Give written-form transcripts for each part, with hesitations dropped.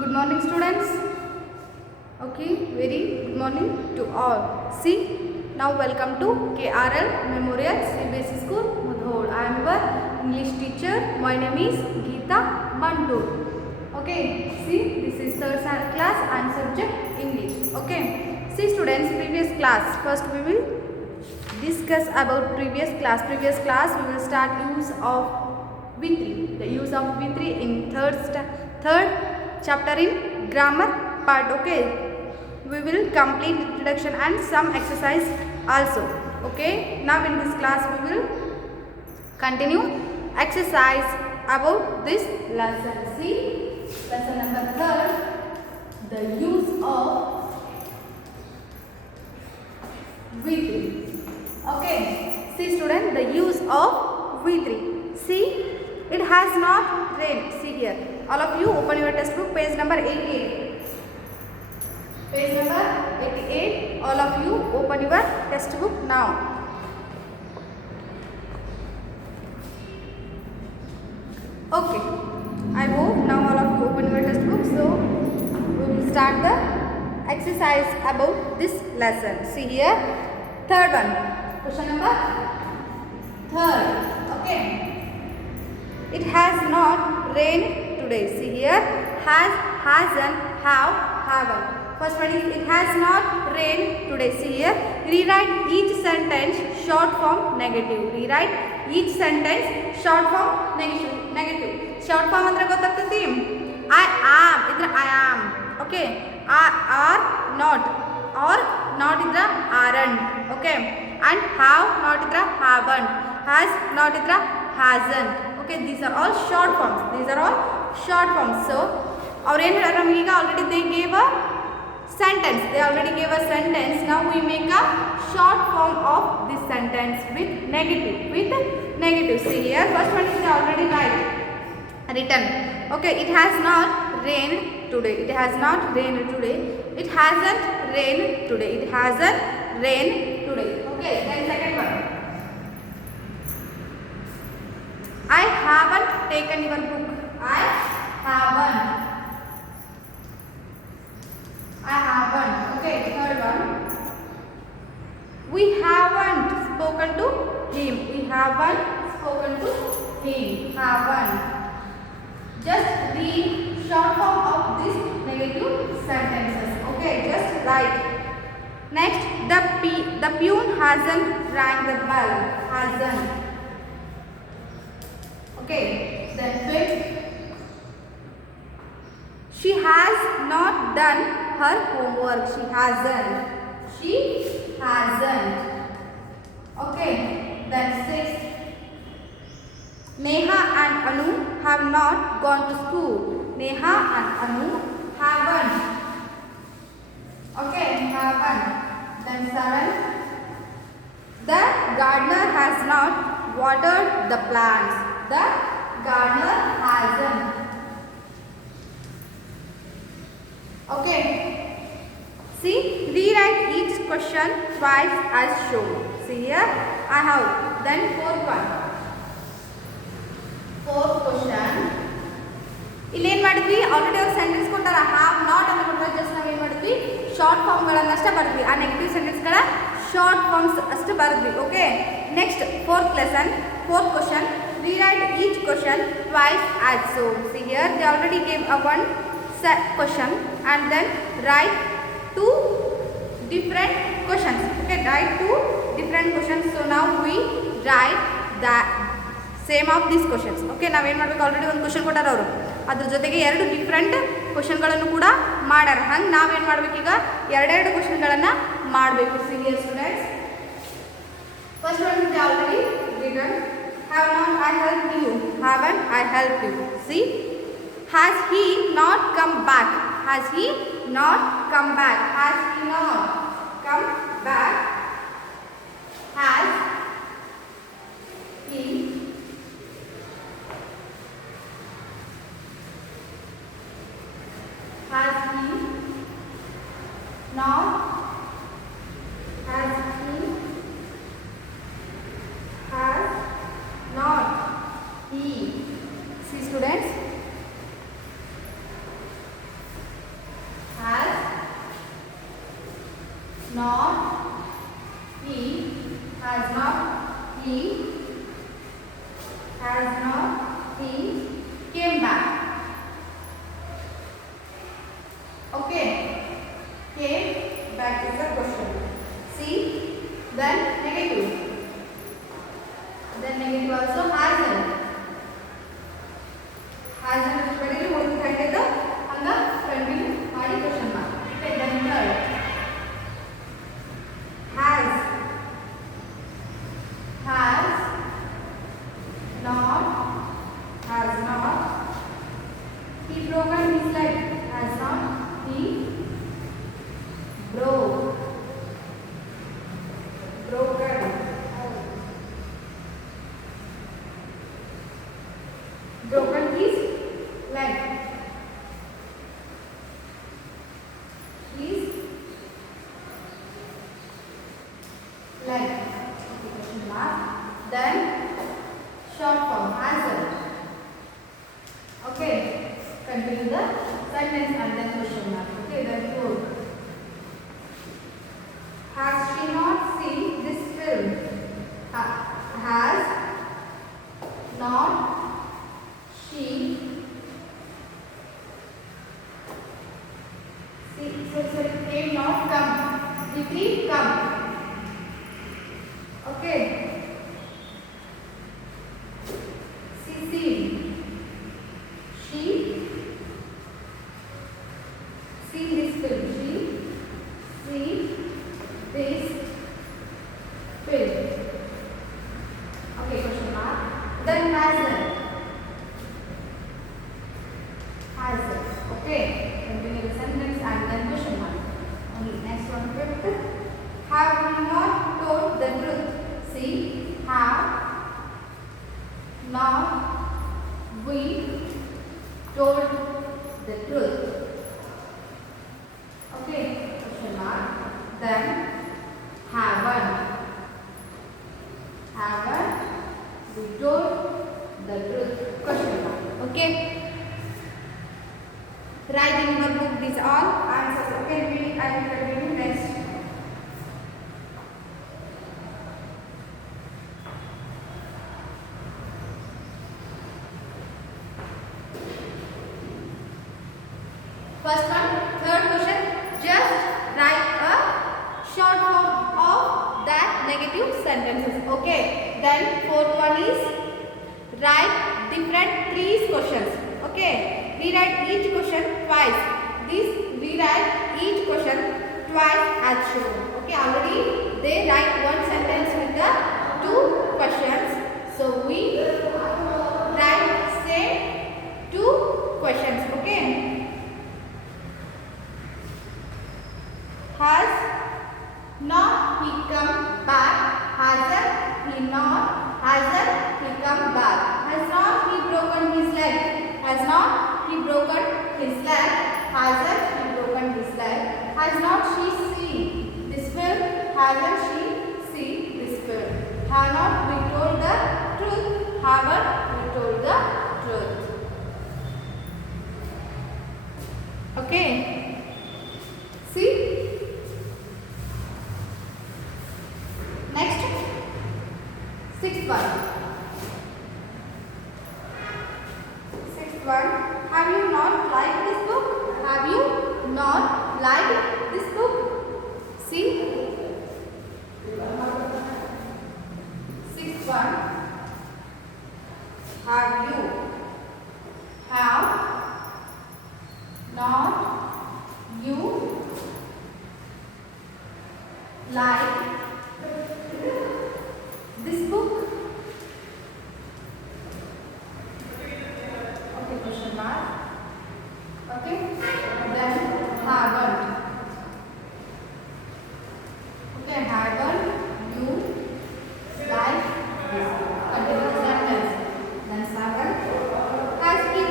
Good morning, students. Okay, very good morning to all. See, now welcome to KRL Memorial CBSE School, Mudhol. I am your English teacher. My name is Geeta Mandu. Okay, see, this is third class and subject English. Okay, see, students, previous class. First, we will discuss about previous class. Previous class, we will start use of V3. The use of V3 in third chapter in grammar part. Okay, we will complete introduction and some exercise also. Okay, now in this class we will continue exercise about this lesson. See, lesson number 3, the use of V3. Okay, see student, the use of V3. See, it has not rained. See here, all of you open your textbook, page number 88. Page number 88. All of you open your textbook now. Okay, I hope now all of you open your textbook. So we will start the exercise about this lesson. See here, third one. Question number 3. Okay. It has not rained today. See here, has, hasn't, have, haven't. First one is it has not rained today. See here, rewrite each sentence short form negative. Rewrite each sentence short form negative. Short form andre gottagtati. I am idra I am. Okay, are not, or not idra aren't. Okay, and have not idra haven't. Has not idra hasn't. Okay, these are all short forms. These are all short forms. So, already they gave a sentence. They already gave a sentence. Now we make a short form of this sentence with negative. See here, first one is already written. Okay, it has not rained today. It has not rained today. It hasn't rained today. It hasn't rained today. Okay, then second one. I haven't taken your book. I haven't. Okay, third one. We haven't spoken to him. We haven't spoken to him. Haven't. Just read short form of these negative sentences. Okay, just write. Next, the peon hasn't rang the bell. Hasn't. Okay, then fifth. She has not done her homework. She hasn't. Okay, then sixth. Neha and Anu have not gone to school. Neha and Anu haven't. Okay, haven't. Then seventh. The gardener has not watered the plants. The gardener hasn't. Okay. See, rewrite each question twice as shown. See here, I have. Then fourth one. Fourth question. Illen madidvi already a sentence kottara have not anna kottara just now ಏನು ಮಾಡಿದ್ವಿ short form ಗಳನ್ನ ಅಷ್ಟೇ ಬರೆದ್ವಿ ಆ negative sentence ಗಳ short forms ಅಷ್ಟೇ ಬರೆದ್ವಿ. Okay, next fourth question. Rewrite each question twice as shown. See here, they already gave a one set question and then write two different questions. Okay, write two different questions. So now we write the same of these questions. Okay, ನಾವು ಏನು ಮಾಡಬೇಕು, already ಒಂದು question ಕೊಟ್ಟಾರ ಅವರು, ಅದ್ರ ಜೊತೆಗೆ ಎರಡು different ಕ್ವಶನ್ಗಳನ್ನು ಕೂಡ ಮಾಡ್ಯಾರ. ಹಂಗೆ ನಾವೇನು ಮಾಡಬೇಕೀಗ, ಎರಡೆರಡು ಕ್ವಶನ್ಗಳನ್ನು ಮಾಡಬೇಕು. Serious students, first one is already written. Have not I helped you? Haven't I helped you? See, has he not come back? Has he not come back? Has he not come back? Has he not? Has he not? He. See students, not he has not he came back. Okay, came back is the question. See, then negative. Then negative also hasn't. Hasn't ಕಡೆಗೆ ಒಂದು ಕಡೆಗೆ ಹಂಗ continue ಮಾಡಿ question mark. Okay, then third. Has not he broken his leg. Has not he broken his leg. His leg. Question mark. Then short form hasn't. Okay, continue the sentence and then question mark. Okay, then fourth. Has she not seen this film? Has not she came not come. Did he come? Okay. She seen this film. She seen this film. Okay, question mark. Then hasn't. Okay, continue the sentence and then question mark. Okay, next one, fifth. Have we not told the truth? See, have not we told the truth? Okay, question mark. Then haven't we told the truth? Question mark. Okay, write in your book these all answers. Okay, I will continue next. First one, third question, just write a short form of that negative sentences. Okay, then fourth one is write different three questions. Okay, rewrite each question twice. This rewrite each question twice as shown. Okay, already they write one sentence with the two questions. So we write same two questions. Okay. Has not he come back? Hasn't he come back? Has not he broken his leg? Has not he broken his leg? Hasn't he broken his leg? Has not she seen this film? Hasn't she seen this film? Have not we told the truth? Haven't we told the truth? Okay. See? Next, sixth one. Have you not liked this book? Have you not liked this book? See? Sixth one. Have not you liked this book? Okay, question mark. Okay, then haven't. Okay, haven't you liked this book? Continue the sentence. Then seven. Has he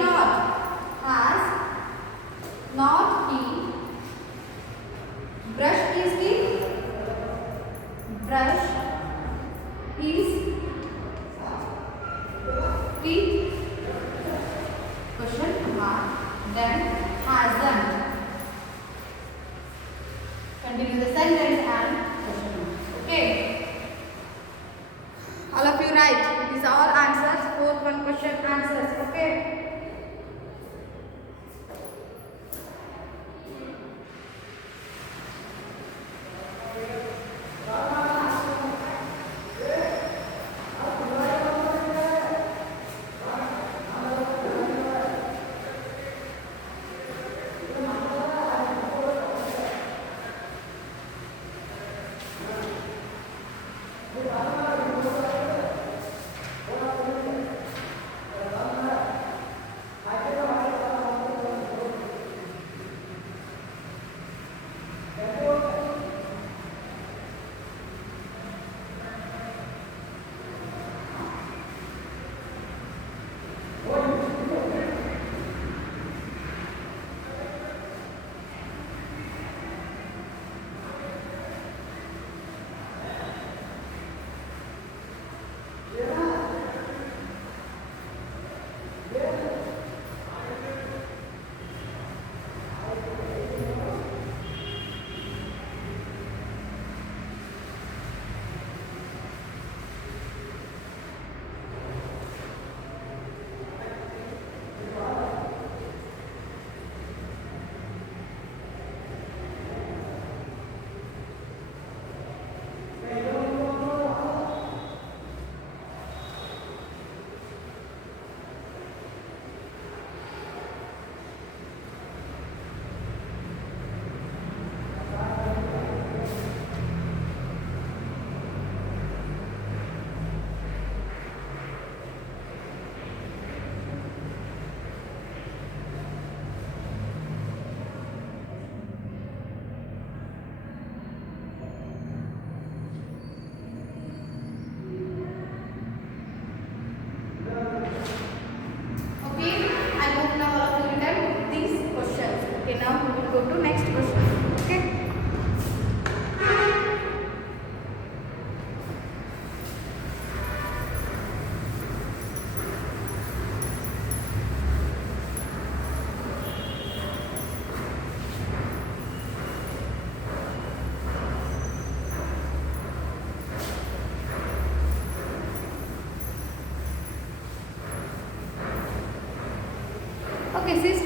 not brushed his teeth?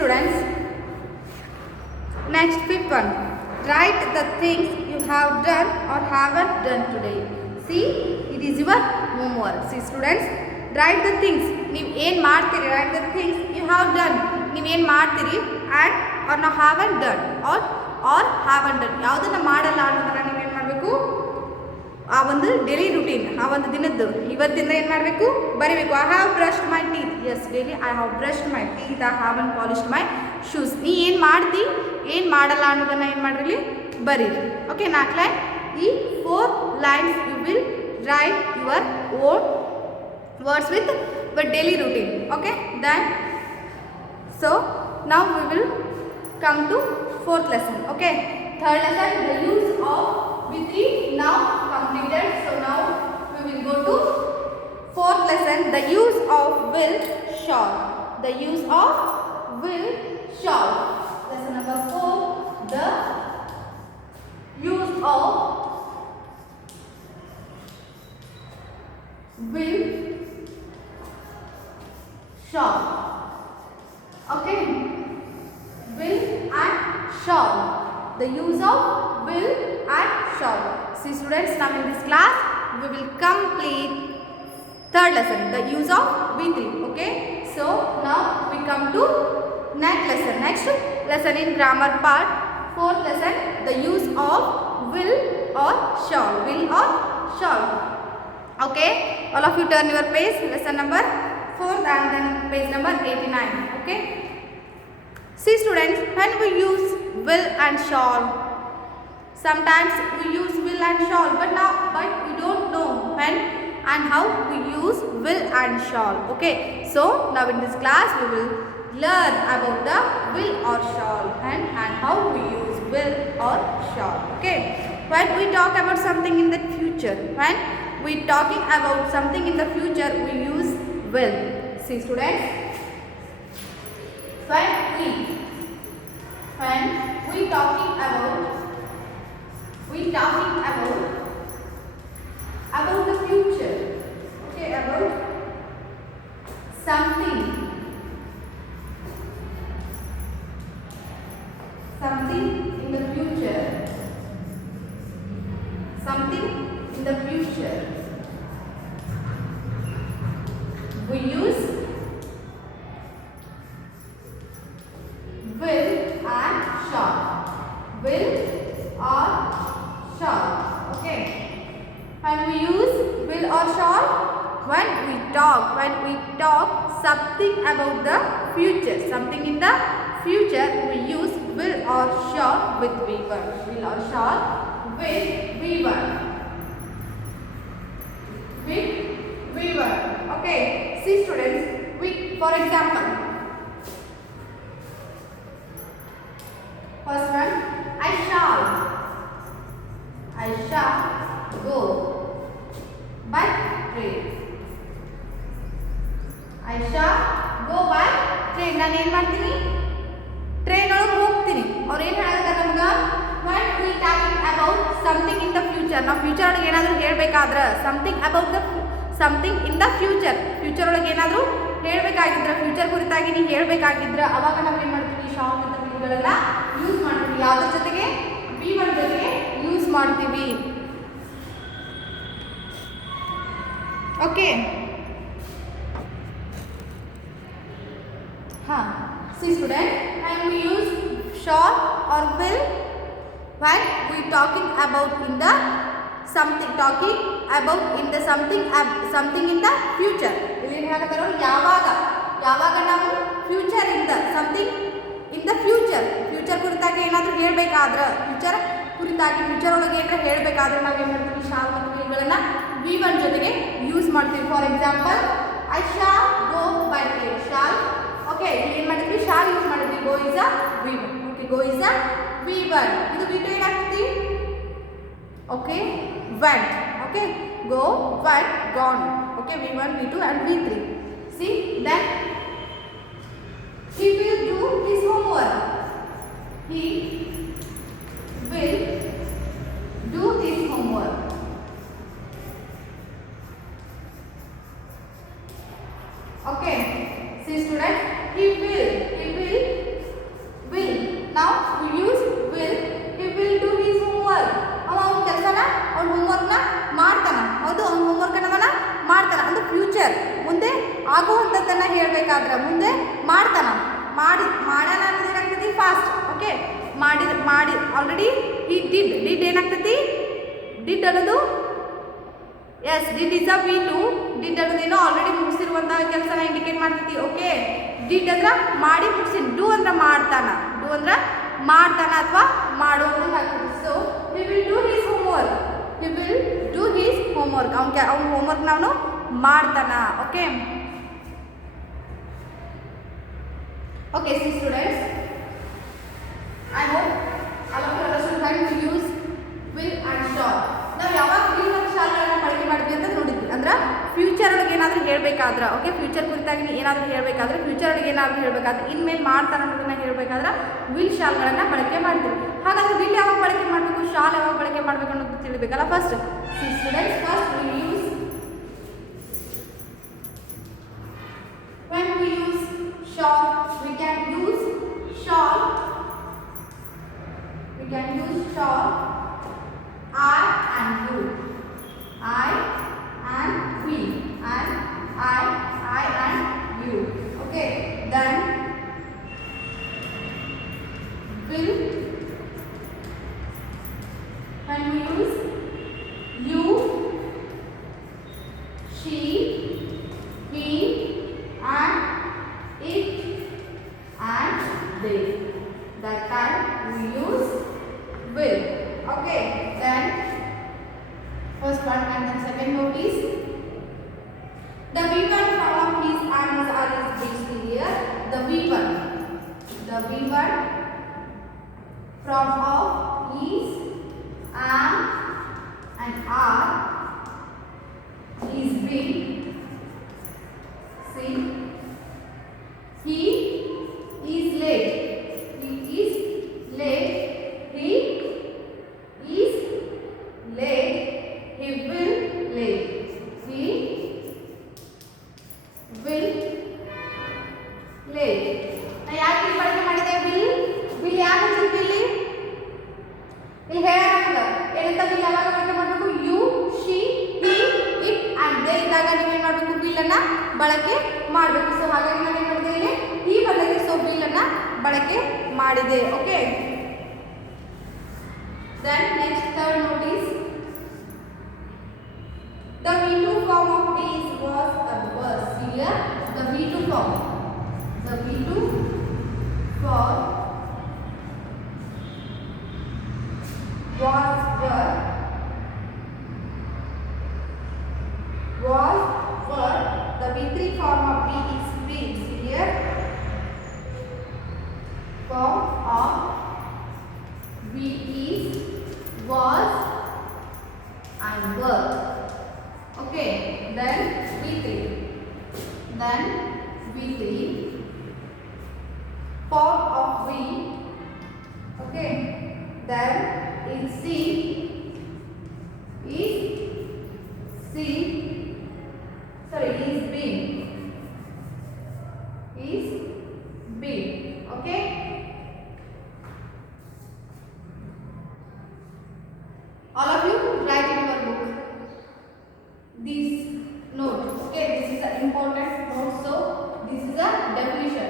students, next fifth one. Write the things you have done or haven't done today. See, it is your homework. See students, write the things. ನೀವು ಏನು ಮಾಡ್ತೀರಿ, write the things you have done. ನೀವು ಏನು ಮಾಡ್ತೀರಿ and or now haven't done or haven't done. ಯಾವುದನ್ನು ಮಾಡಲ್ಲ ಅನ್ನೋದನ್ನ ನೀವು ಏನು ಮಾಡಬೇಕು, ಆ ಒಂದು ಡೈಲಿ ರೂಟೀನ್, ಆ ಒಂದು ದಿನದ್ದು ಇವತ್ತಿಂದ ಏನು ಮಾಡಬೇಕು, ಬರಿಬೇಕು. I have brushed my teeth. Yes, daily I have brushed my teeth. I haven't polished my shoes. ನೀ ಏನು ಮಾಡ್ತಿ, ಏನು ಮಾಡಲ್ಲ ಅನ್ನೋದನ್ನು ಏನು ಮಾಡಿರಲಿ, ಬರೀರಿ. Okay, 4 line. ಈ 4 lines you will write your own words with your daily routine. Okay, then so now we will come to 4th lesson. Okay, 3rd lesson, the use of V3 now completed. So now we will go to 4th lesson, the use of will, shall. The use of will, shall. Lesson number 4, the use of will, shall. Okay, will and shall. The use of will and shall. See students, now in this class we will complete 3rd lesson, the use of V3. Okay, so now we come to next lesson. Next lesson in grammar part, 4th lesson, the use of will or shall. Will or shall. Okay, all of you turn your page, lesson number 4th and then page number 89. Okay, see students, when we use will and shall, sometimes we use will and shall, but we don't know when and how we use will and shall. Okay, so now in this class we will learn about the will or shall and how we use will or shall. Okay, when we talk about something in the future, when we talking about something in the future, we use will. See students, when we talking about the future. Okay, about something in the future, we use will and shall. Will or shall. Okay, when we use will or shall, when we talk something about the future, something in the future, we use will or shall with V1. Will or shall with V1. With V1. Okay, see students, for example, first one, I shall go by train. I shall go by train. ನಾನು ಏನು ಮಾಡ್ತೀನಿ, train ಒಳಗೆ ಹೋಗ್ತೀನಿ. ಅವ್ರು ಏನು ಹೇಳ್ತಾರೆ ನಮ್ಗೆ, when we talking about something in the future, ನಾವು ಫ್ಯೂಚರ್ ಒಳಗೆ ಏನಾದರೂ ಹೇಳಬೇಕಾದ್ರೆ something in the future, future ಒಳಗೆ ಏನಾದರೂ ಹೇಳಬೇಕಾಗಿದ್ರೆ, ಫ್ಯೂಚರ್ ಕುರಿತಾಗಿ ನೀವು ಹೇಳಬೇಕಾಗಿದ್ರೆ, ಅವಾಗ ನಾವು ಏನು ಮಾಡ್ತೀವಿ, ಶಾಲ್ ಮತ್ತು ವಿಲ್ಗಳೆಲ್ಲ ಯೂಸ್ ಮಾಡ್ತೀವಿ. ಯಾವುದ್ರ ಜೊತೆಗೆ, V1 ಜೊತೆಗೆ ಯೂಸ್ ಮಾಡ್ತೀವಿ. ಓಕೆ, ಹಾಂ, see student, when we use shall or will, when we talking about in the something in the future. ಇಲ್ಲಿ ಏನು ಹೇಳ್ತಾರೆ, ಯಾವಾಗ ನಾವು ಫ್ಯೂಚರ್ ಇಂದ ಸಮಥಿಂಗ್ ಇನ್ ದ ಫ್ಯೂಚರ್ ಕುರಿತಾಗಿ ಏನಾದರೂ ಹೇಳಬೇಕಾದ್ರೆ, ಫ್ಯೂಚರ್ ಒಳಗೆ ಏನಾದರೂ ಹೇಳಬೇಕಾದ್ರೆ ನಾವು ಏನು ಮಾಡ್ತೀವಿ, ಶಾಲ್ ಮತ್ತು ವಿಲ್ಗಳನ್ನು V1 ಜೊತೆಗೆ ಯೂಸ್ ಮಾಡ್ತೀವಿ. For example, I shall go by train. Shall, okay, ಏನು ಮಾಡಿದ್ವಿ, ಶಾಲ್ ಯೂಸ್ ಮಾಡಿದ್ವಿ. Go is a V1. Okay, go is a V1. ಇದು V2 ಏನಾಗ್ತದೆ, okay, went. Okay, go, went, gone. Okay, V1, V2 and V3. See, then he will do his homework. He will do his homework. Okay, see students, he will he did ಏನಾಗ್ತೈತಿ did ಅನ್ನೋದು yes did is a V two did ಅನ್ನೋದೇನೋ already ಮುಗಿಸಿರುವಂತಹ ಕೆಲಸನ indicate ಮಾಡ್ತೈತಿ okay did ಅಂದ್ರೆ ಮಾಡಿ ಮುಗಿಸಿನ do ಅಂದ್ರೆ ಮಾಡ್ತಾನ ಅಥವಾ ಮಾಡೋದು ಆಗ್ತದೆ so he will do his homework ಅವ್ನ ಹೋಮ್ವರ್ಕ್ ನಾವು ಮಾಡ್ತಾನ okay okay see students I hope all of you understood how to use will and shall ನಾವು ಯಾವಾಗ will ಮತ್ತು shall ಗಳನ್ನು ಬಳಕೆ ಮಾಡ್ತೀವಿ ಅಂತ ನೋಡಿದ್ವಿ ಅಂದ್ರೆ ಫ್ಯೂಚರ್ ಒಳಗೆ ಏನಾದರೂ ಹೇಳಬೇಕಾದ್ರೆ ಓಕೆ ಫ್ಯೂಚರ್ ಕುರಿತಾಗಿ ಏನಾದರೂ ಹೇಳಬೇಕಾದ್ರೆ ಫ್ಯೂಚರ್ ಒಳಗೆ ಏನಾದರೂ ಹೇಳಬೇಕಾದ್ರೆ ಇನ್ಮೇಲೆ ಮಾಡ್ತಾನೆ ಅನ್ನೋದನ್ನ ಹೇಳಬೇಕಾದ್ರೆ ವಿಲ್ ಶಾಲ್ಗಳನ್ನು ಬಳಕೆ ಮಾಡ್ತೀವಿ ಹಾಗಾದ್ರೆ ವಿಲ್ ಯಾವಾಗ ಬಳಕೆ ಮಾಡಬೇಕು ಶಾಲ್ ಯಾವಾಗ ಬಳಕೆ ಮಾಡಬೇಕು ಅನ್ನೋದು ತಿಳಿಬೇಕಲ್ಲ first students first we use when we use shall we can use shall I and you I and we and I and you okay then will when we use you she he and it and they that time we use will okay then first one and then second note is the V1 form of his and his are is based here the V1 from of is am and are is being see he is late he is late he is late he will late he will late ನಾ ಯಾಕೆ ಇಲ್ಲಿ ಬಳಕೆ ಮಾಡಿದೆ will ಯಾಕೆ ಹಚ್ಚಿದ್ವಿ ಇಲ್ಲಿ ಹೇಳಲ್ಲ ಏನಂತ will ಯಾವಾಗ ಬಳಕೆ ಮಾಡಬೇಕು you she he it and they ಇದ್ದಾಗ ನೀವು ಏನು ಮಾಡಬೇಕು will ಅನ್ನ ಬಳಕೆ ಮಾಡಬೇಕು ಸೊ ಹಾಗಾಗಿ ನಾನು ಏನು ಮಾಡಿದೆ ಇಲ್ಲಿ ಈ ಬದಲಿಗೆ ಸೊ will ಅನ್ನ ಬಳಕೆ ಮಾಡಿದೆ okay then next third note is the V2 form of these was a verse here the V2 form was the V3 form of B is beings here form of V is was and were okay then V3 form of V okay then in C is being okay all of you write in your book this note okay this is an important note so this is a definition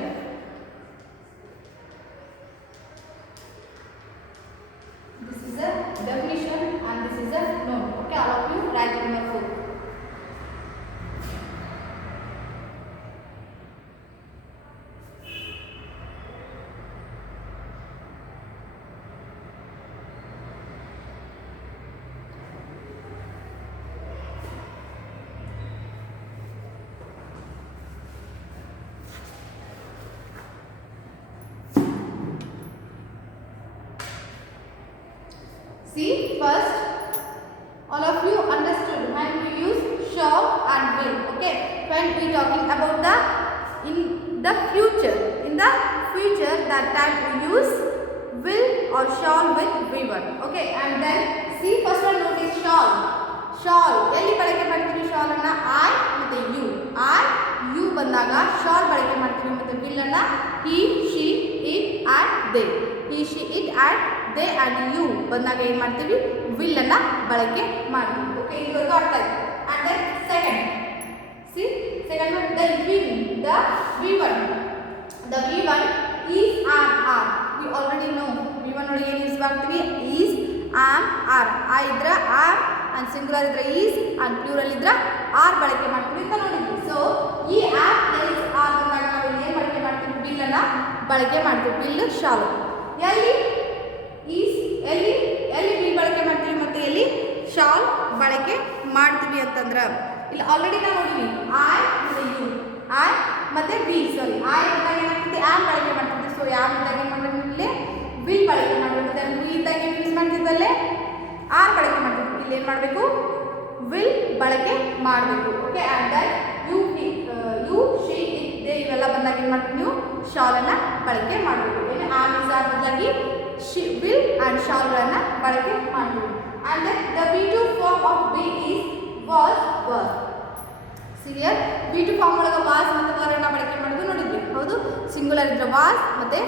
and this is a note okay all of you write in your book see first all of you understood when we use shall and will okay when we talking about the in the future that time we use will or shall with v1 okay and then see first one notice shall ಎಲ್ಲಿ ಬಳಕೆ ಮಾಡ್ತೀವಿ shawl ಅನ್ನ I ಮತ್ತೆ you ಬಂದಾಗ shawl ಬಳಕೆ ಮಾಡ್ತೀವಿ ಮತ್ತೆ will ಅನ್ನ he she it and they he she it and they and you ಬಂದಾಗ ಏನು ಮಾಡ್ತೀವಿ will ಅನ್ನ ಬಳಕೆ ಮಾಡ್ತೀವಿ ಓಕೆ ಇದುವರೆಗೂ ಅರ್ಥ ಆಯ್ತು and then second one the V1 is and are we already know V1 ಒಳಗೆ ಏನು ಯೂಸ್ ಮಾಡ್ತೀವಿ is ಆಮ್ ಆರ್. ಆ ಇದ್ರೆ ಆಮ್ ಅಂಡ್ ಸಿಂಗುಲರ್ ಇದ್ರೆ ಈಸ್ ಅಂಡ್ ಪ್ಲೂರಲ್ ಇದ್ರೆ ಆರ್ ಬಳಕೆ ಮಾಡ್ತೀವಿ ಅಂತ ನೋಡಿದ್ವಿ. ಸೊ ಈ ಆಮ್ ಎಸ್ ಆರ್ ಬಂದಾಗ ನಾವು ಏನು ಬಳಕೆ ಮಾಡ್ತೀವಿ? ಬಿಲ್ ಅನ್ನ ಬಳಕೆ ಮಾಡ್ತೀವಿ. ಬಿಲ್ ಶಾಲು. ಎಲ್ಲಿ ಈಸ್ ಎಲ್ಲಿ ಬಿಲ್ ಬಳಕೆ ಮಾಡ್ತೀವಿ ಮತ್ತು ಎಲ್ಲಿ ಶಾಲ್ ಬಳಕೆ ಮಾಡ್ತೀವಿ ಅಂತಂದ್ರೆ ಇಲ್ಲಿ ಆಲ್ರೆಡಿ ನಾವು ನೋಡಿದ್ವಿ ಐ ಮತ್ತು ಯು. ಐ ಮತ್ತು ವಿ ಸಾರಿ ಐ ಇದ್ದಾಗ ಏನಾಗ್ತೈತಿ? ಆಮ್ ಬಳಕೆ ಮಾಡ್ತೀವಿ. ಸೊ ಆಮ್ ಇದ್ದಾಗ ಏನು ಮಾಡ್ತೀವಿ? ಇಲ್ಲಿ ವಿಲ್ ಬಳಕೆ ಮಾಡಬೇಕು. ವಿ ಇದ್ದಾಗ ಏನು ಯೂಸ್ ಮಾಡ್ತಿದ್ವಲ್ಲೇ? ಆರ್ ಬಳಕೆ ಮಾಡ್ತೀವಿ. ಇಲ್ಲಿ ಏನು ಮಾಡಬೇಕು? ವಿಲ್ ಬಳಕೆ ಮಾಡಬೇಕು. Okay. And that you she it they ಇವೆಲ್ಲ ಬಂದಾಗ ಏನು ಮಾಡ್ತೀವಿ? ನೀವು ಶಾಲನ್ನು ಬಳಕೆ ಮಾಡಬೇಕು. ಏನು ಆಮ್ ಇಸ್ ಆರ್ ಬದಲಾಗಿ ಶಿ ವಿಲ್ ಆ್ಯಂಡ್ ಶಾಲ್ಗಳನ್ನು ಬಳಕೆ ಮಾಡಬೇಕು. And that the V2 form of be is was were. See here V2 form ಒಳಗೆ ವಾಸ್ ಮತ್ತು ವರ್ ಅನ್ನು ಬಳಕೆ ಮಾಡೋದು ನೋಡಿದ್ವಿ. ಹೌದು. ಸಿಂಗುಲರ್ ಇದ್ರೆ ವಾಸ್ ಮತ್ತು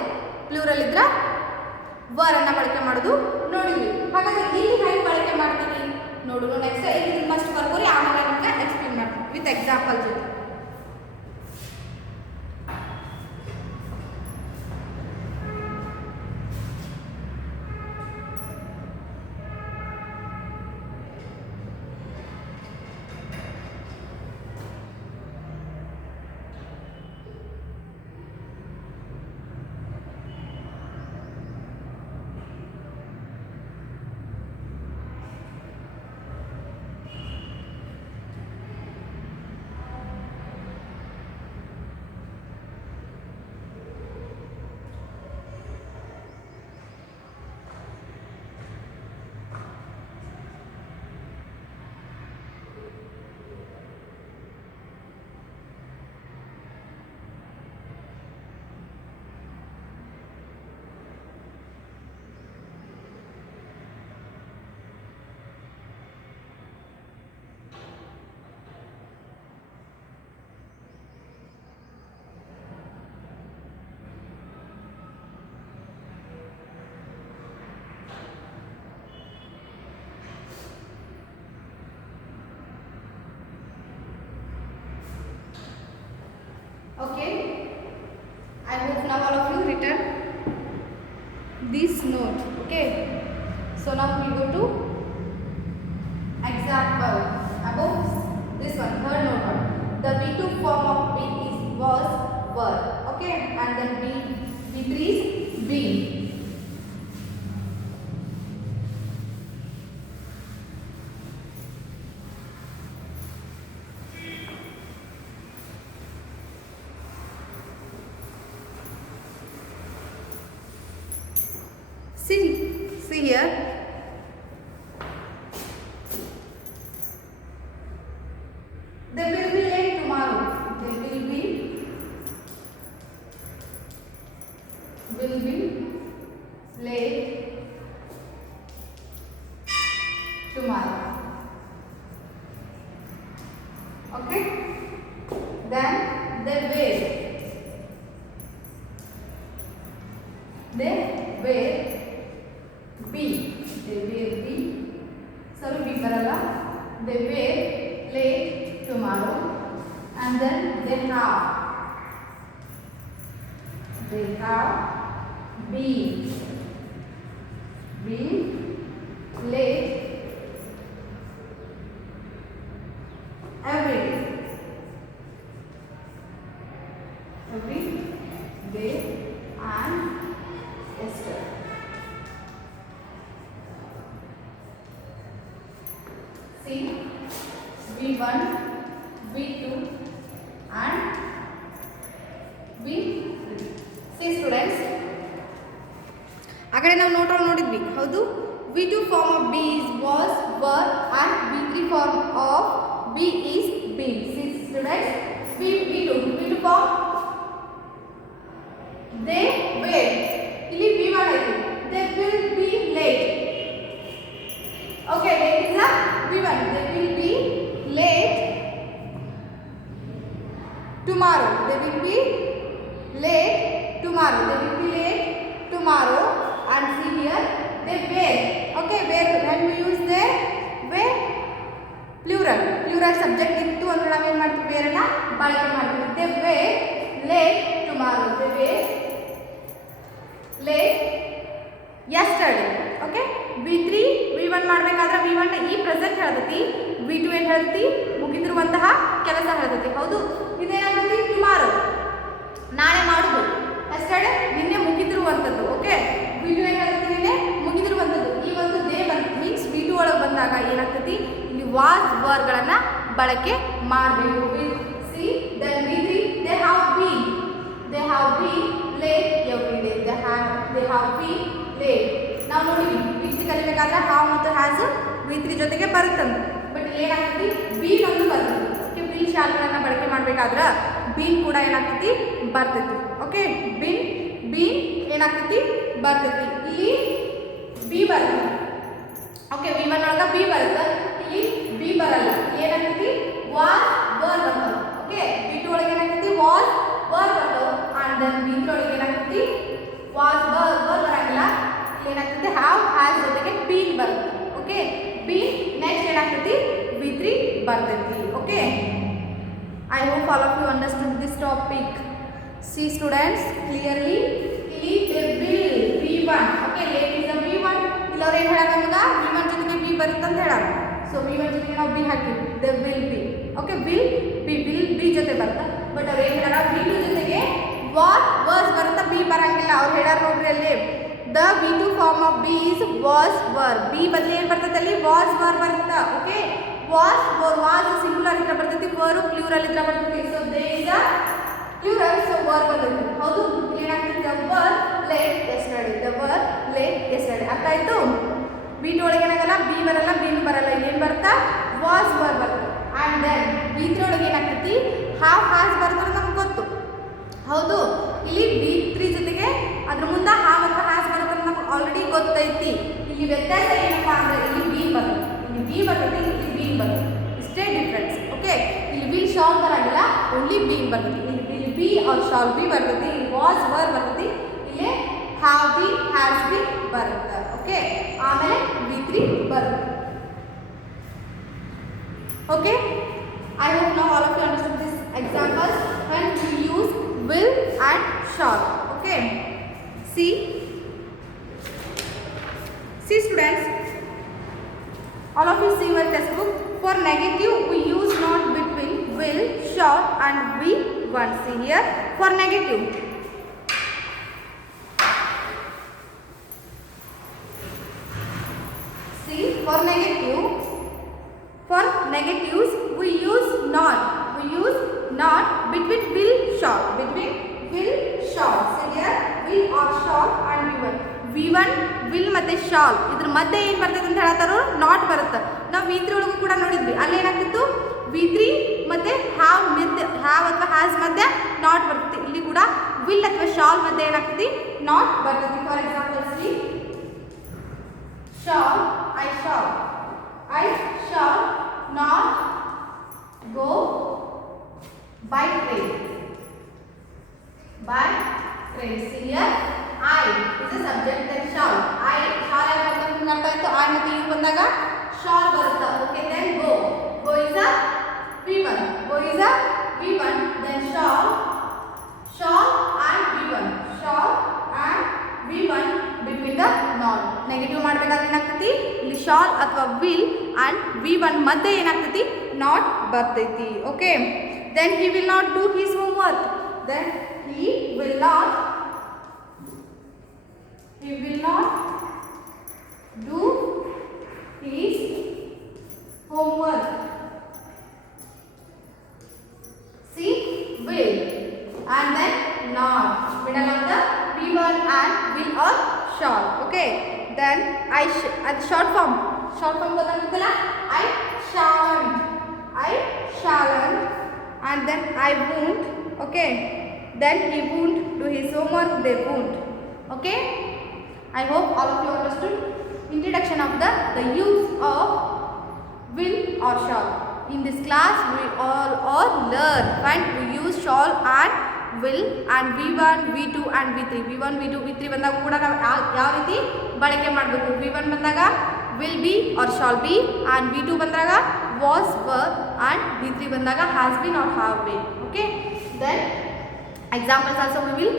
ಪ್ಲೂರಲ್ ಇದ್ರೆ ವರ್ ಅನ್ನು ಬಳಕೆ ಮಾಡೋದು ನೋಡಿದ್ವಿ. ಹಾಗಾದ್ರೆ ಇಲ್ಲಿ ಹೆಂಗೆ ಬಳಕೆ ಮಾಡ್ತೀವಿ ನೋಡೋಣ. ನೆಕ್ಸ್ಟ್ ಇದು ಮಸ್ಟ್ ಬರ್ಕೋರಿ, ಆಮೇಲೆ ನಮಗೆ ಎಕ್ಸ್ಪ್ಲೇನ್ ಮಾಡ್ತೀವಿ ವಿತ್ ಎಕ್ಸಾಂಪಲ್ ಜೊತೆ. Okay, I hope now all of you written this note. Okay, so now we go to example above this one, third note one. The V2 form of B is was were. Okay, and then V3 is being. See here, they will be late tomorrow. They will be late tomorrow. Okay, then they will be, sorry, be barala. They will late tomorrow, and then they have been late every day and yesterday. See, V1, V2 and V3. See students, ಆಗಲೇ ನಾವು ನೋಡಿದ್ವಿ. ಹೌದು, V2 form of B is was, were and V3 form of B is been. See students, V2 form they will, ಇಲ್ಲಿ V1 ಆಯಿತು, they will be late. Okay, late is a V1. They will be late tomorrow. They will be late tomorrow. They will be late tomorrow. And see here, they were. Okay, where when we use their were plural subject ಇತ್ತು ಅಂದ್ರೆ ನಾವು ಏನು ಮಾಡ್ತೀವಿ? ಬೇರೆನ ಬಳಕೆ ಮಾಡ್ತೀವಿ. They were late tomorrow. They were late yesterday. Okay V3 V1 ಮಾಡಬೇಕಾದ್ರೆ V1 ಈ present ಹೇಳ್ತೈತಿ, V2 ಏನು ಹೇಳ್ತೈತಿ ಮುಗಿದಿರುವಂತಹ ಕೆಲಸ ಹೇಳ್ತೈತಿ. ಹೌದು, ಇದೇನಾಗ್ತೈತಿ ಟುಮಾರೋ ನಾಳೆ ಮಾಡೋದು, yesterday ನಿನ್ನೆ ಮುಗಿದಿರುವಂಥದ್ದು. ಓಕೆ V2 ಏನು ಹೇಳ್ತೈತಿ ನಿನ್ನೆ ಮುಗಿದಿರುವಂಥದ್ದು. ಈ ಒಂದು ದೇ ಮೀನ್ಸ್ V2 ಒಳಗೆ ಬಂದಾಗ ಏನಾಗ್ತೈತಿ ಇಲ್ಲಿ ವಾಸ್ ವರ್ಗಳನ್ನು ಬಳಕೆ ಮಾಡಬೇಕು. See then V3 they have been late every day. they have been late. ನಾವು ನೋಡಿದ್ವಿ V3 ಕಲಿಬೇಕಾದ್ರೆ ಹಾವ್ ಮತ್ತು ಹ್ಯಾಸ್ V3 ಜೊತೆಗೆ ಬರುತ್ತಂತ. ಬಟ್ ಇಲ್ಲಿ ಏನಾಗ್ತೈತಿ ಬೀನ್ ಒಂದು ಬರ್ತೈತಿ. ಓಕೆ ಬಿಲ್ ಶಾಲ್ಗಳನ್ನು ಬಳಕೆ ಮಾಡಬೇಕಾದ್ರೆ ಬೀನ್ ಕೂಡ ಏನಾಗ್ತೈತಿ ಬರ್ತೈತಿ. ಓಕೆ ಬೀನ್ ಏನಾಗ್ತೈತಿ ಬರ್ತೈತಿ. ಇಲ್ಲಿ ಬಿ ಬರ್ತೈತಿ. ಓಕೆ V1 ಒಳಗೆ ಬಿ ಬರುತ್ತೆ, ಇಲ್ಲಿ ಬಿ ಬರಲ್ಲ. ಏನಾಗ್ತೈತಿ ವಾಸ್ ವರ್ ಬರ್ತವೆ. ಓಕೆ V2 ಒಳಗೆ ಏನಾಗ್ತೈತಿ ವಾಸ್ ವರ್ ಬರ್ತವೆ. ಆ್ಯಂಡ್ ದೆನ್ V3 ಒಳಗೆ ಏನಾಗ್ತೈತಿ ವಾಸ್ ವರ್ ಬರಂಗಿಲ್ಲ. ಏನಾಗ್ತೈತಿ ಹ್ಯಾವ್ ಹ್ಯಾಸ್ ಜೊತೆಗೆ ಬೀನ್ ಬರುತ್ತೆ. ಓಕೆ ಬೀನ್ ನೆಕ್ಸ್ಟ್ ಏನಾಗ್ತೈತಿ V3 ಬರ್ತೈತಿ. Okay I hope all of you understood this topic. See students clearly ಇಲ್ಲಿ will V1. Okay let is V1. ಇಲ್ಲಿ ಅವ್ರು ಏನು ಹೇಳೋಣ ನಮ್ಗೆ V1 ಜೊತೆಗೆ ಬಿ ಬರುತ್ತೆ ಅಂತ ಹೇಳೋಣ. ಸೊ V1 ಜೊತೆಗೆ ನಾವು ಬಿ ಹಾಕಿವಿ, the will be. Okay will be ಜೊತೆ ಬರುತ್ತೆ. ಬಟ್ ಅವ್ರು ಏನು ಹೇಳೋಣ V2 ಜೊತೆಗೆ ವಾಸ್ ಬರುತ್ತೆ, ಬಿ ಬರಂಗಿಲ್ಲ. ಅವ್ರು ಹೇಳಾರ ನೋಡ್ರಿ ಅಲ್ಲಿ the V2 form of be is was were. Be ಬದಲು ಏನು ಬರ್ತದೆ ಅಲ್ಲಿ ವಾಸ್ ವರ್ ಬರುತ್ತೆ. ಓಕೆ ವಾಸ್ ಸಿಂಗುಲರ್ ಇದ್ರೆ ಬರ್ತೈತಿ, ವರ್ ಪ್ಲೂರಲ್ ಇದ್ರೆ ಬರ್ತೈತಿ. So they is a plural, so were ಬರ್ತೈತಿ. ಹೌದು ಏನಾಗ್ತೈತಿ ದ ವರ್ ಲೇಟ್ ಎಸ್ಟರ್ಡೇ. ಅರ್ಥ ಆಯ್ತು. V2 ಒಳಗೆ ಏನಾಗಲ್ಲ ಬಿ ಬರಲ್ಲ, ಬೀನು ಬರಲ್ಲ. ಇಲ್ಲೇನು ಬರುತ್ತಾ ವಾಸ್ ವರ್ ಬರುತ್ತೆ. ಆ್ಯಂಡ್ ದೆನ್ V3 ಒಳಗೆ ಏನಾಗ್ತೈತಿ ಹಾವ್ ಹ್ಯಾಸ್ ಬರ್ತದೆ ನಮ್ಗೆ ಗೊತ್ತು. ಹೌದು ಇಲ್ಲಿ V3 ಜೊತೆಗೆ ಅದ್ರ ಮುಂದೆ ಹಾವ್ ಮತ್ತು ಹ್ಯಾಸ್ ಬರುತ್ತೆ ನಮ್ಗೆ ಆಲ್ರೆಡಿ ಗೊತ್ತೈತಿ. ಇಲ್ಲಿ ವ್ಯತ್ಯಾಸ ಏನಪ್ಪ ಅಂದರೆ ಇಲ್ಲಿ ಬಿ ಬರುತ್ತೆ, ಇಲ್ಲಿ ಬಿ ಬರ್ತೈತಿ, ಇಲ್ಲಿ ಬೀನ್ ಬರುತ್ತೆ. ಇಷ್ಟೇ ಡಿಫ್ರೆನ್ಸ್. ಓಕೆ ಇಲ್ಲಿ ವಿಲ್ ಶಾಲ್ ಬರಂಗಿಲ್ಲ, ಓನ್ಲಿ ಬೀನ್ ಬರ್ತೈತಿ. ಇಲ್ಲಿ will be or shall be ಬರ್ತೈತಿ, ಇಲ್ಲಿ ವಾಸ್ ವರ್ ಬರ್ತೈತಿ, ಇಲ್ಲಿ ಹ್ಯಾವ್ ಬಿ ಹ್ಯಾಸ್ ಬಿ ಬರುತ್ತೆ. ಓಕೆ ಆಮೇಲೆ V3 ಬರುತ್ತೆ. Okay I hope now all of you understood this examples when we use will and shall. Okay see students, all of you see your textbook. For negative we use not between will, shall and V1. See here for negative. See for negatives we use not between will, shall. See here will or shall and V1 will ಮತ್ತೆ shawl ಇದ್ರ ಮಧ್ಯೆ ಏನು ಬರ್ತದೆ ಅಂತ ಹೇಳ್ತಾರೋ not ಬರುತ್ತೆ. ನಾವು V3 ಒಳಗೂ ಕೂಡ ನೋಡಿದ್ವಿ, ಅಲ್ಲಿ ಏನಾಗ್ತಿತ್ತು V3 ಮತ್ತೆ ಹ್ಯಾವ್ ಅಥವಾ ಹ್ಯಾಸ್ ಮಧ್ಯೆ ನಾಟ್ ಬರ್ತೈತಿ. ಇಲ್ಲಿ ಕೂಡ ವಿಲ್ ಅಥವಾ ಶಾಲ್ ಮಧ್ಯೆ ಏನಾಗ್ತೈತಿ ನಾಟ್ ಬರ್ತೈತಿ. For example C shall I shall not go by train. See here I is a subject, then shall. Shall ಯಾವಾಗ ಬರ್ತಾ ಇತ್ತು I ಮತ್ತೆ you ಬಂದಾಗ shall ಬರುತ್ತೆ. Okay then go is a V1. then shall and V1 between the not. Negative ಮಾಡಬೇಕಾದ್ರೆ ಏನಾಗ್ತೈತಿ ಇಲ್ಲಿ shawl ಅಥವಾ ವಿಲ್ and V1 ಮಧ್ಯೆ ಏನಾಗ್ತೈತಿ ನಾಟ್ ಬರ್ತೈತಿ. Okay then he will not do his homework. Then he will not do his homework. See will and then not, middle of the V1 and will or shall. Okay then at short form ಗೊತ್ತಾಗುತ್ತಲ್ಲ I shallant and then I won't. Okay then he won't do his homework, they won't. Okay I hope all of you understood introduction of the use of will or shall. In this class we all learn when we use shall and will and V1 V2 and V3 V3 ಬಂದಾಗ ಕೂಡ ನಾವು ಯಾವ ರೀತಿ ಬಳಕೆ ಮಾಡಬೇಕು. V1 ಬಂದಾಗ will be or shall be and V2 ಬಂದಾಗ was were and V3 ಬಂದಾಗ has been or have been. Okay then examples also we will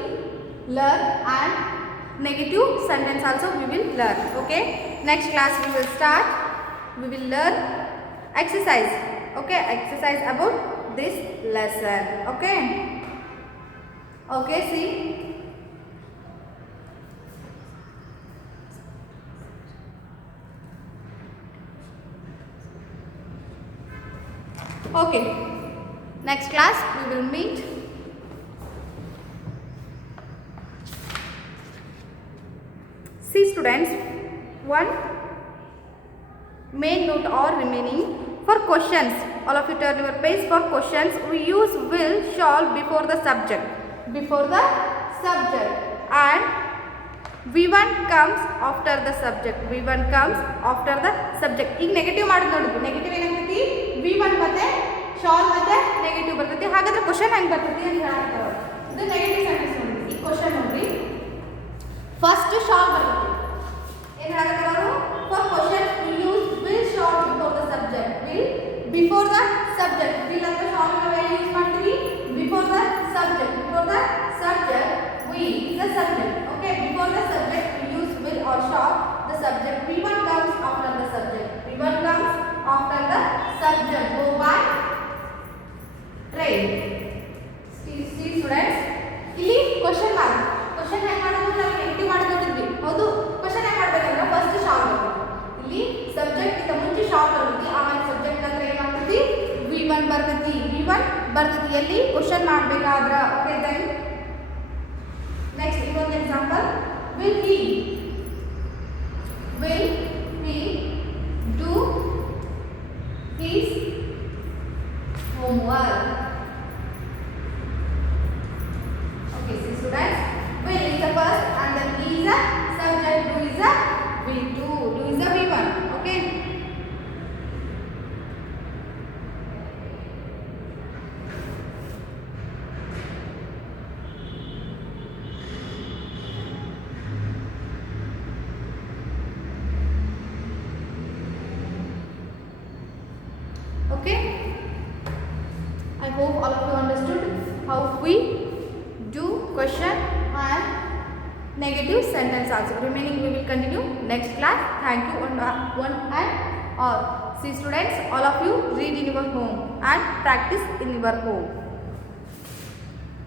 learn and negative sentence also we will learn. Okay, next class we will start. We will learn exercise. Okay, exercise about this lesson. Okay, see. Okay, next class we will meet. See students, one main note or remaining for questions. All of you turn your page for questions. We use will, shall before the subject. And V1 comes after the subject. V1 comes after the subject. ಈಗ negative ಮಾಡೋದು ನೋಡಿದ್ವಿ. Negative ಏನಾಗ್ತೈತಿ? V1 ಮತ್ತೆ shawl ಮತ್ತೆ negative ಬರ್ತೈತಿ. ಹಾಗಾದ್ರೆ question ಹೆಂಗ್ ಬರ್ತೈತಿ ಅಂತ ಹೇಳ್ತಾರೆ. ಇದು ನೆಗೆಟಿವ್ ಸೆಂಟೆನ್ಸ್ ನೋಡ್ರಿ. ಈ ಕ್ವಶನ್ ನೋಡ್ರಿ. ಫಸ್ಟ್ ಶಾಲ್ ಬರ್ತೈತಿ. ಏನು ಹೇಳ್ತಾರೆ ಅವರು? For question we use will shall before the subject. Will before the subject. Will ಅಂತ ಶಾಲ್ ನಾವು ಎಲ್ಲಿ ಯೂಸ್ ಮಾಡ್ತೀವಿ? Before the subject. Before the subject we is the subject. Okay, before the subject we use will or shall. The subject V1 comes after the subject. V1 comes after the subject. Go by train. See students, ಇಲ್ಲಿ question mark. Question ಹೆಂಗ್ ಮಾಡೋದು? ನಾವು negative ಮಾಡೋದು ನೋಡಿದ್ವಿ. ಹೌದು, question ಹೆಂಗ್ ಮಾಡಬೇಕಂದ್ರೆ first shawl ಬರ್ತದೆ. ಇಲ್ಲಿ ಸಬ್ಜೆಕ್ಟ್ ಇಂದ ಮುಂಚೆ ಶಾಲ್ ಬರ್ತೈತಿ. ಆಮೇಲೆ ಸಬ್ಜೆಕ್ಟ್ ನಂತರ ಏನಾಗ್ತೈತಿ? V1 ಬರ್ತೈತಿ. V1 ಬರ್ತೈತಿ ಎಲ್ಲಿ ಕ್ವಶನ್ ಮಾಡಬೇಕಾದ್ರ. Okay, then next one example. Will he do his homework? Okay, see students, will is the first and then he is a subject, do is a V2, do is a V1. Okay, okay, I hope all of you understood how we do question and negative sentence also. Remaining we will continue next class. Thank you one and all. See students, all of you read in your home and practice in your home.